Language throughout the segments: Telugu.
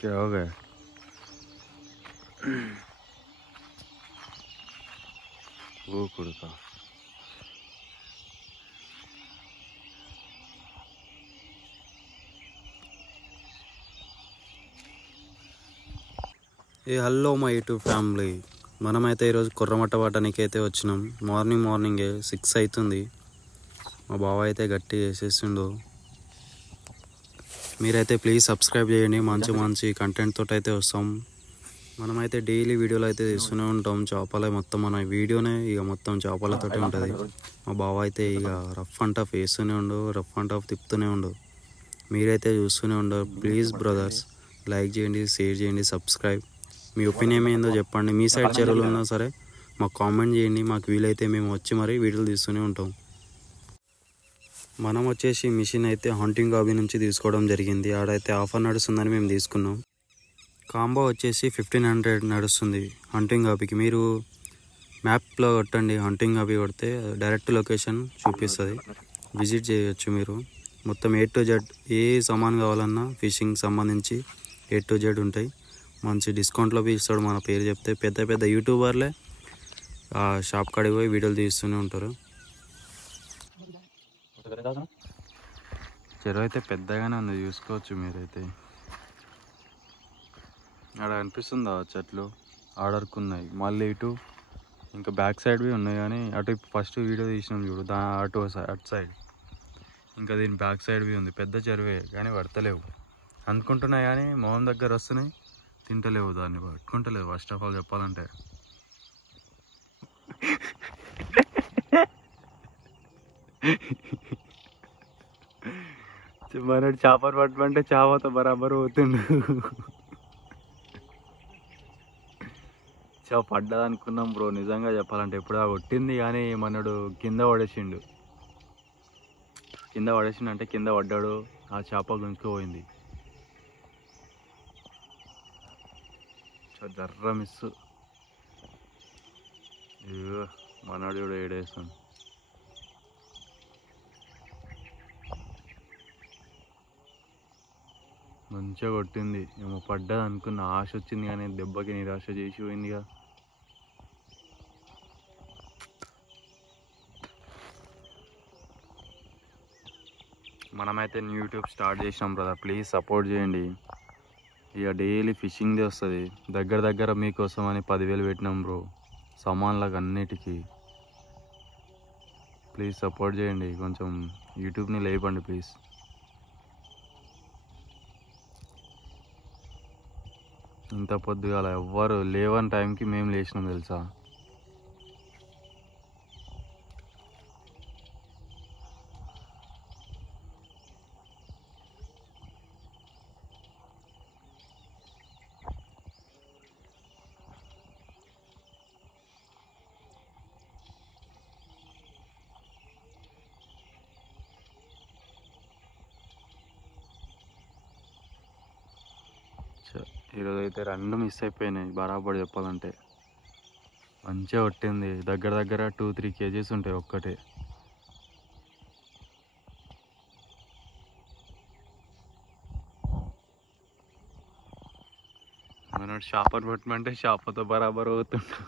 क्या हो गया? वो कुड़का ఏ హలో మా యూట్యూబ్ ఫ్యామిలీ, మనమైతే ఈరోజు కుర్రమట్ట పట్టడానికి అయితే వచ్చినాం. మార్నింగే 6 అవుతుంది. మా బావ అయితే గట్టి చేసేసిండు. మీరైతే ప్లీజ్ సబ్స్క్రైబ్ చేయండి. మంచి కంటెంట్ తోటి అయితే వస్తాం. మనమైతే డైలీ వీడియోలు అయితే తీస్తూనే ఉంటాం. చేపలే మొత్తం మన వీడియోనే ఇక మొత్తం చేపలతోటే ఉంటుంది. మా బావ అయితే ఇక రఫ్ అండ్ టఫ్ వేస్తూనే ఉండు, రఫ్ అండ్ టఫ్ తిప్పుతూనే ఉండు. మీరైతే చూస్తూనే ఉండరు. ప్లీజ్ బ్రదర్స్, లైక్ చేయండి, షేర్ చేయండి, సబ్స్క్రైబ్. మీ ఒపీనియన్ ఏందో చెప్పండి. మీ సైడ్ చెరువులు ఉన్నా సరే మాకు కామెంట్ చేయండి. మాకు వీలైతే మేము వచ్చి మరీ వీడియోలు తీస్తూనే ఉంటాం. మనం వచ్చేసి మిషన్ అయితే హంటింగ్ హాబీ నుంచి తీసుకోవడం జరిగింది. ఆడైతే ఆఫర్ నడుస్తుందని మేము తీసుకున్నాం. కాంబో వచ్చేసి 1500 నడుస్తుంది హంటింగ్ హాబీకి. మీరు మ్యాప్లో కొట్టండి, హంటింగ్ హాబీ కొడితే డైరెక్ట్ లొకేషన్ చూపిస్తుంది, విజిట్ చేయొచ్చు. మీరు మొత్తం A to Z ఏ సామాన్ కావాలన్నా ఫిషింగ్ సంబంధించి A to Z ఉంటాయి. మంచి డిస్కౌంట్లో ఇస్తాడు మన పేరు చెప్తే. పెద్ద యూట్యూబర్లే షాప్ కాడికి పోయి వీడియోలు తీస్తూనే ఉంటారు. చెరువు అయితే పెద్దగానే ఉంది, చూసుకోవచ్చు మీరైతే. ఆడ అనిపిస్తుందా చెట్లు ఆడరుకున్నాయి. మళ్ళీ ఇటు ఇంకా బ్యాక్ సైడ్వి ఉన్నాయి, కానీ అటు ఫస్ట్ వీడియో తీసినాం చూడు అటు సైడ్, ఇంకా దీని బ్యాక్ సైడ్వి ఉంది. పెద్ద చెరువే కానీ పడతలేవు అనుకుంటున్నాయి, కానీ మొహం దగ్గర వస్తున్నాయి, తింటలేవు, దాన్ని పట్టుకుంటలేవు. ఫస్ట్ ఆఫ్ ఆల్ చెప్పాలంటే మనడు చేపలు పట్టమంటే చేపతో బరాబర్ పోతుండు. చేప పడ్డది అనుకున్నాం బ్రో, నిజంగా చెప్పాలంటే. ఎప్పుడు కొట్టింది కానీ మనడు కింద పడేసిండు అంటే కింద పడ్డాడు, ఆ చేప గుంజుకుపోయింది. జర్ర మిస్. మనడు కూడా ఏడేస్తాను. మంచిగా కొట్టింది, ఏమో పడ్డది అనుకున్న. ఆశ వచ్చింది కానీ దెబ్బకి నిరాశ చేసి పోయిందిగా. మనమైతే యూట్యూబ్ స్టార్ట్ చేసినాం బ్రదర్, ప్లీజ్ సపోర్ట్ చేయండి. ఇక డైలీ ఫిషింగ్దే వస్తుంది. దగ్గర మీకోసం అని 10,000 పెట్టినాం బ్రో సామాన్లకు అన్నిటికీ. ప్లీజ్ సపోర్ట్ చేయండి, కొంచెం యూట్యూబ్ని లేపండి ప్లీజ్. ఇంత పొద్దుగాల ఎవ్వరు లేవని టైంకి మేము లేచినాం తెలుసా. ఈరోజు అయితే 2 మిస్ అయిపోయినాయి బరాబర్ చెప్పాలంటే. మంచిగా కొట్టింది, దగ్గర 2-3 కేజీస్ ఉంటాయి ఒక్కటే. మనోడు చేపను పట్టమంటే చేపతో బరాబర్ అవుతుండు.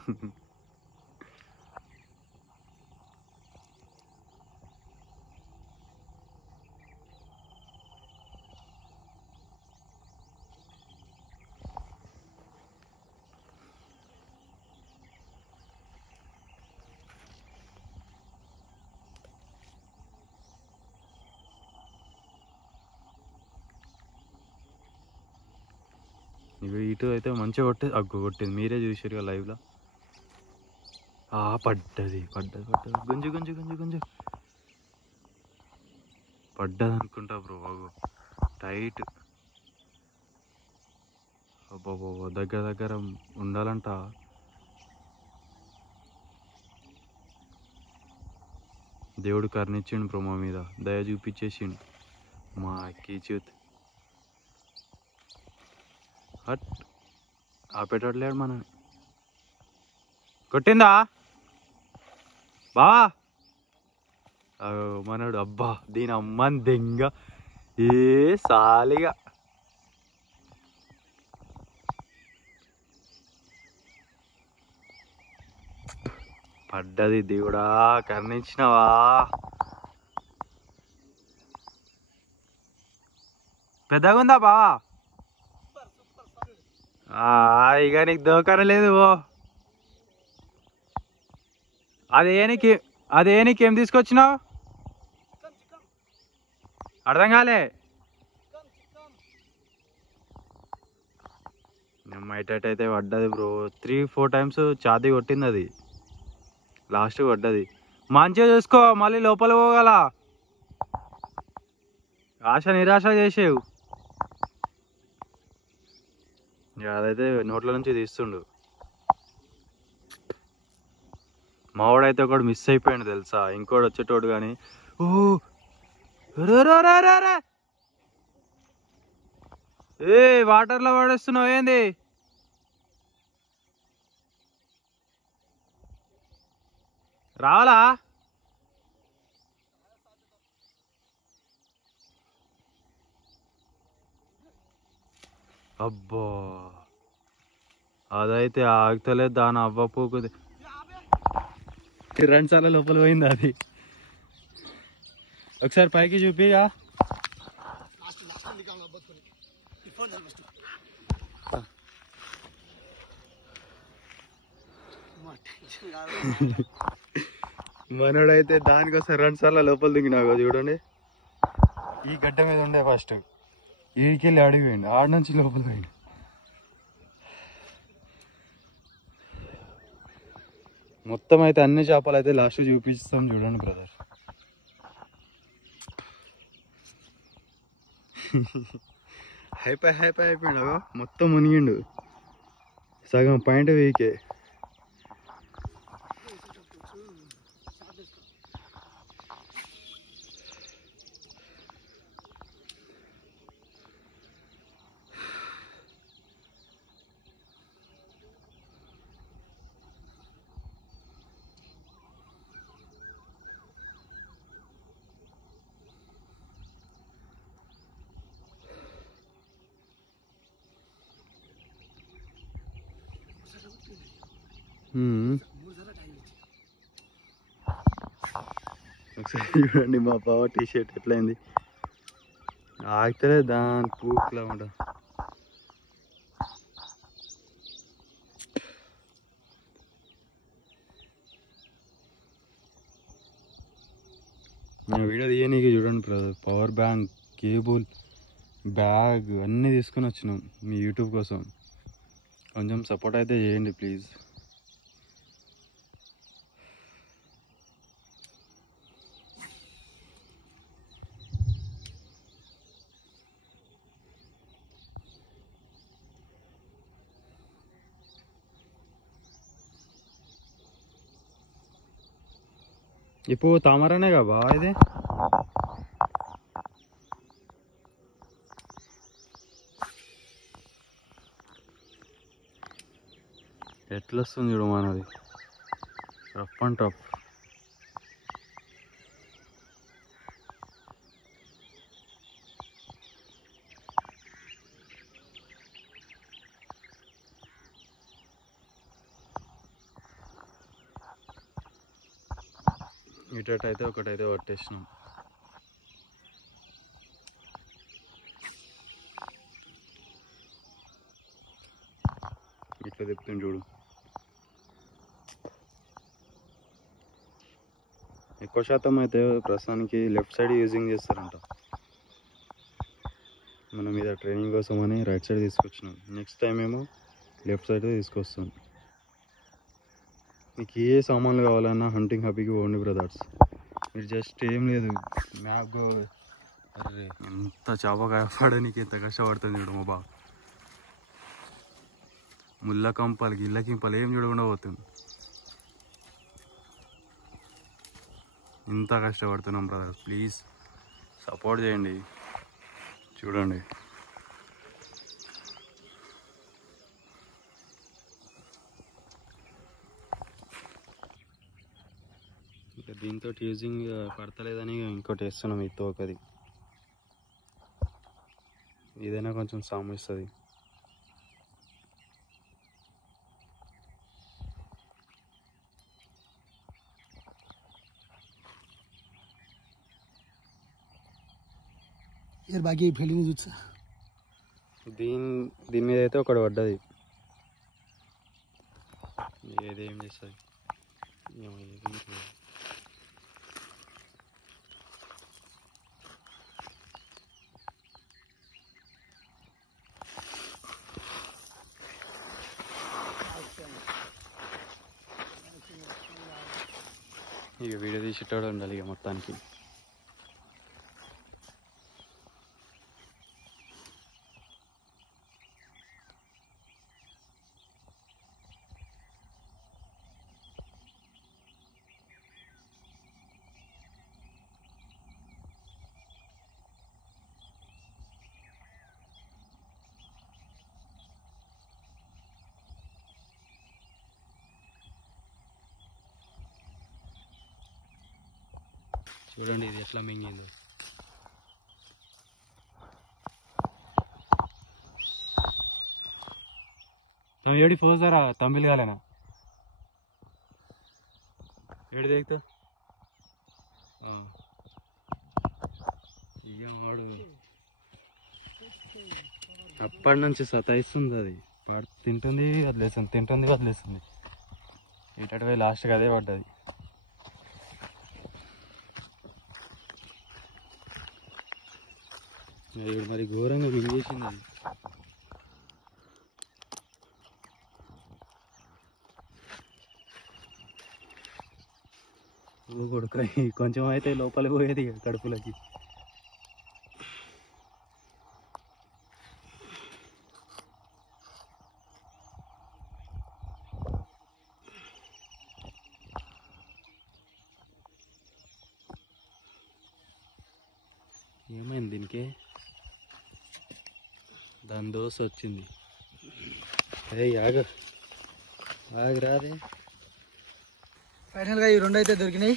ఇటు అయితే మంచిగా కొట్టింది, మీరే చూసారు కదా లైవ్లో. పడ్డది గుంజు పడ్డది అనుకుంటా బ్రో. టైట్. అబ్బాబో, దగ్గర ఉండాలంట. దేవుడు కరుణిచ్చిండు బ్రో మా మీద, దయ చూపించేసిండు మా కీచూత్. హట్ ఆపేటట్లేడు మనని. కొట్టిందా బా మనడు? అబ్బా దీని అమ్మని దెంగ ఏ సాలిగా. పడ్డది దేవుడా, కర్ణించినవా. పెద్దగా ఉందా బావా? ఇక నీకు దోకన లేదు. అదే నీకేం తీసుకొచ్చినావు? అర్థం కాలే. అయితే పడ్డది బ్రో. 3-4 టైమ్స్ ఛాతీ కొట్టింది అది, లాస్ట్ పడ్డది. మంచిగా చూసుకో, మళ్ళీ లోపల పోగల. ఆశ నిరాశ చేసేవు. అదైతే నోట్ల నుంచి తీస్తుండు. మావాడైతే ఒకడు మిస్ అయిపోయాడు తెలుసా, ఇంకోటి వచ్చేటోడు కానీ. ఏ వాటర్లో పడేస్తున్నావు ఏంది? రావాలా? అబ్బో, అదైతే ఆగుతలేదు. దాని అవ్వ పోకుది. 2 సార్లు లోపల పోయింది అది. ఒకసారి పైకి చూపిగా. మనోడైతే దానికోసం 2 సార్లు లోపల దిగినాగో చూడండి. ఈ గడ్డ మీద ఉండే ఫస్ట్ ఈడికెళ్ళి అడిగిపోయిండు, ఆడ నుంచి లోపల పోయిండు. మొత్తం అయితే అన్ని చేపలు అయితే లాస్ట్ చూపిస్తాం చూడండి బ్రదర్. అయిపోయిండు, మొత్తం మునిగిండు. సగం పాయింట్ వీకే. ఒకసారి చూడండి మా బావ టీషర్ట్ ఎట్లయింది, ఆగితే దాని పూక్లా ఉండ. నా వీడియో తీయనీకి చూడండి brother, power bank, cable, bag అన్నీ తీసుకొని వచ్చినాం మీ యూట్యూబ్ కోసం. కొంచెం సపోర్ట్ అయితే చేయండి ప్లీజ్. ఇప్పుడు తామరనే కదా బా ఇది. ఎట్లా వస్తుంది చూడు మనది, రఫ్ అండ్ టఫ్. ఇటైతే ఒకటైతే పట్టేసినాం. ఇట్లా చెప్తాను చూడు. ఎక్కువ శాతం అయితే ప్రస్తుతానికి లెఫ్ట్ సైడ్ యూజింగ్ చేస్తారంట. మనం మీద ట్రైనింగ్ కోసం అని రైట్ సైడ్ తీసుకొచ్చినాం. నెక్స్ట్ టైం ఏమో లెఫ్ట్ సైడ్ తీసుకొస్తాం. మీకు ఏ సామాన్లు కావాలన్నా హంటింగ్ హబీకి పోండి బ్రదర్స్. మీరు జస్ట్ ఏం లేదు, మ్యాప్. అరే ఎంత చేప కాపాడడానికి ఎంత కష్టపడుతుంది చూడు మా బావ. ముళ్ళ కంపాలు గిళ్ళ కింపాలు ఏం చూడకుండా పోతుంది. ఇంత కష్టపడుతున్నాం బ్రదర్, ప్లీజ్ సపోర్ట్ చేయండి. చూడండి ఇంకా దీంతో యూజింగ్ పడతలేదని ఇంకోటి వేస్తున్నాం. ఈ తోకది ఏదైనా కొంచెం సాము ఇస్తుంది. यार बाकी फील्डिंग చూస్తా దీని మీద అయితే ఒకటి పడ్డది. ఏదేం చేస్తుంది ఇక వీడియో తీసేటోడు ఉండాలి ఇక మొత్తానికి. చూడండి ఇది ఎట్లా మింగిందో. ఏడి పోసారా తమిళ కాలేనా ఏడు దిగుతా ఇక వాడు అప్పటి నుంచి సతాయిస్తుంది. అది తింటుంది వదిలేస్తుంది, తింటుంది వదిలేస్తుంది. ఇటు పోయి లాస్ట్కి అదే పడ్డది. ఇప్పుడు మరి ఘోరంగా మింగేసింది అది. కొడుకు కొంచెం అయితే లోపలికి పోయేది కడుపులకి. ఏమైంది దీనికి? దాని దోశ వచ్చింది. ఆగరాదే. ఫైనల్గా ఈ రెండు అయితే దొరికినాయి.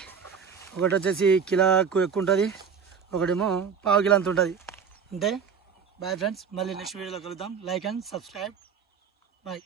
ఒకటి వచ్చేసి కిలోకు ఎక్కువ ఉంటుంది, ఒకటేమో పావు కిలో అంత ఉంటుంది. అంటే బాయ్ ఫ్రెండ్స్, మళ్ళీ నెక్స్ట్ వీడియోలో కలుద్దాం. Like and subscribe. బాయ్.